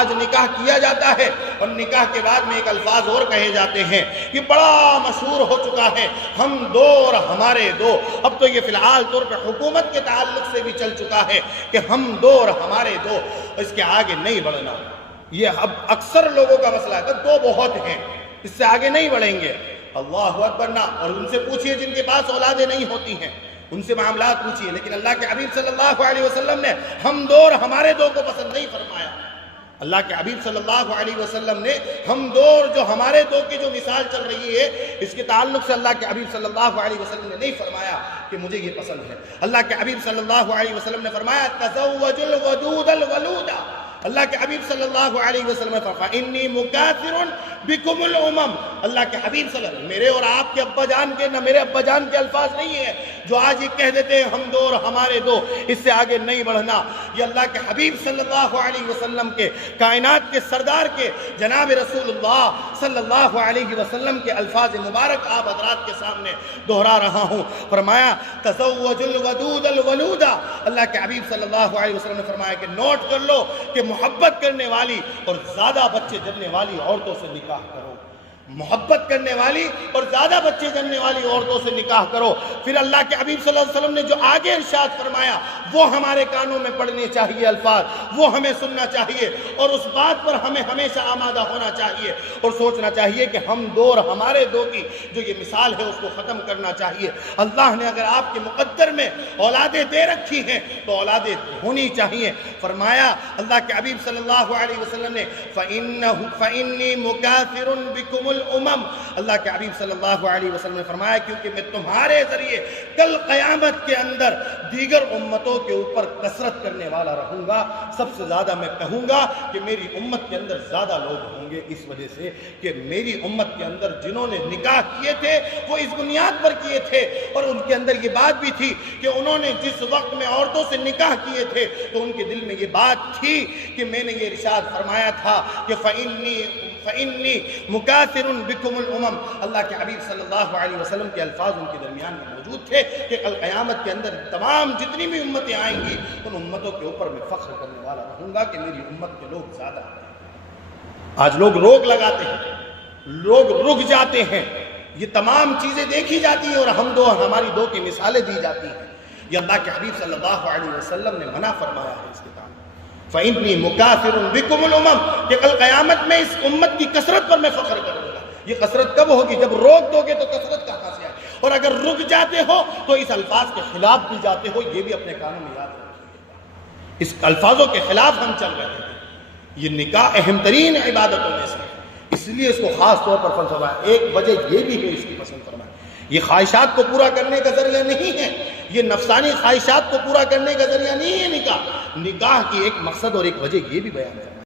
آج نکاح کیا جاتا ہے اور نکاح کے بعد میں ایک الفاظ اور کہے جاتے ہیں، یہ بڑا مشہور ہو چکا ہے، ہم دو اور ہمارے دو۔ اب تو یہ فی الحال طور پہ حکومت کے تعلق سے بھی چل چکا ہے کہ ہم دو اور ہمارے دو، اس کے آگے نہیں بڑھنا۔ یہ اب اکثر لوگوں کا مسئلہ ہے کہ دو بہت ہیں، اس سے آگے نہیں بڑھیں گے۔ اللہ اکبر نہ، اور ان سے پوچھئے جن کے پاس اولادیں نہیں ہوتی ہیں، ان سے معاملات پوچھئے، لیکن اللہ کے حبیب صلی اللہ علیہ وسلم نے ہم دو اور ہمارے دو کو پسند نہیں فرمایا۔ اللہ کے حبیب صلی اللہ علیہ وسلم نے ہم دو اور جو ہمارے دو کی جو مثال چل رہی ہے، اس کے تعلق سے اللہ کے حبیب صلی اللہ علیہ وسلم نے نہیں فرمایا کہ مجھے یہ پسند ہے۔ اللہ کے حبیب صلی اللہ علیہ وسلم نے فرمایا تزوج الودود الولود۔ اللہ کے حبیب صلی اللہ علیہ وسلم نے فرمایا انی مکاثر بکم الامم۔ اللہ کے حبیب صلی اللہ علیہ وسلم، میرے اور آپ کے ابا جان کے نہ میرے ابا جان کے الفاظ نہیں ہیں جو آج یہ کہہ دیتے ہیں ہم دو اور ہمارے دو، اس سے آگے نہیں بڑھنا۔ یہ اللہ کے حبیب صلی اللہ علیہ وسلم کے، کائنات کے سردار کے، جناب رسول اللہ صلی اللہ علیہ وسلم کے الفاظ مبارک آپ حضرات کے سامنے دہرا رہا ہوں۔ فرمایا تزوج الودود الولود۔ اللہ کے حبیب صلی اللہ علیہ وسلم نے فرمایا کہ نوٹ کر لو کہ محبت کرنے والی اور زیادہ بچے جننے والی عورتوں سے نکاح کرو، محبت کرنے والی اور زیادہ بچے جننے والی عورتوں سے نکاح کرو۔ پھر اللہ کے حبیب صلی اللہ علیہ وسلم نے جو آگے ارشاد فرمایا وہ ہمارے کانوں میں پڑھنے چاہیے الفاظ، وہ ہمیں سننا چاہیے اور اس بات پر ہمیں ہمیشہ آمادہ ہونا چاہیے اور سوچنا چاہیے کہ ہم دو اور ہمارے دو کی جو یہ مثال ہے اس کو ختم کرنا چاہیے۔ اللہ نے اگر آپ کے مقدر میں اولادیں دے رکھی ہیں تو اولادیں ہونی چاہیے۔ فرمایا اللہ کے حبیب صلی اللہ علیہ وسلم نے فَإِنِّي مُكَاثِرٌ بِكُمُ الامم۔ اللہ کے حبیب صلی اللہ علیہ وسلم نے فرمایا کیونکہ میں تمہارے ذریعے کل قیامت کے اندر دیگر امتوں کے اوپر کثرت کرنے والا رہوں گا، سب سے زیادہ میں کہوں گا کہ میری امت کے اندر زیادہ لوگ ہوں گے، اس وجہ سے کہ میری امت کے اندر جنہوں نے نکاح کیے تھے وہ اس بنیاد پر کیے تھے، اور ان کے اندر یہ بات بھی تھی کہ انہوں نے جس وقت میں عورتوں سے نکاح کیے تھے تو ان کے دل میں یہ بات تھی کہ میں نے یہ ارشاد فرمایا تھا کہ فَإِنِّي مُكَاثِرٌ بِكُمُ الْأُمَمْ۔ اللہ کے حبیب صلی اللہ علیہ وسلم کے الفاظ ان کے درمیان میں موجود تھے کہ کل قیامت کے اندر تمام جتنی بھی امتیں آئیں گی ان امتوں کے اوپر میں فخر کرنے والا رہوں گا کہ میری امت کے لوگ زیادہ ہیں۔ آج لوگ روک لگاتے ہیں، لوگ رک جاتے ہیں، یہ تمام چیزیں دیکھی جاتی ہیں اور ہم دو اور ہماری دو کی مثالیں دی جاتی ہیں۔ یہ اللہ کے حبیب صلی اللہ علیہ وسلم نے منع فرمایا ہے اس کے تعلق۔ فَإِنِّي مُكَاثِرٌ بِكُمُ الْأُمَمْ، کہ کل قیامت میں اس امت کی کثرت پر میں فخر کروں گا۔ یہ کثرت کب ہوگی؟ جب روک دو گے تو کثرت کہاں سے آئے، اور اگر رک جاتے ہو تو اس الفاظ کے خلاف بھی جاتے ہو، یہ بھی اپنے کانوں میں یاد رکھیے۔ اس الفاظوں کے خلاف ہم چل رہے ہیں۔ یہ نکاح اہم ترین عبادتوں میں سے، اس لیے اس کو خاص طور پر پسند فرمایا۔ ایک وجہ یہ بھی ہے اس کی پسند فرمایا، یہ خواہشات کو پورا کرنے کا ذریعہ نہیں ہے، یہ نفسانی خواہشات کو پورا کرنے کا ذریعہ نہیں ہے نکاح۔ نکاح کی ایک مقصد اور ایک وجہ یہ بھی بیان کرنا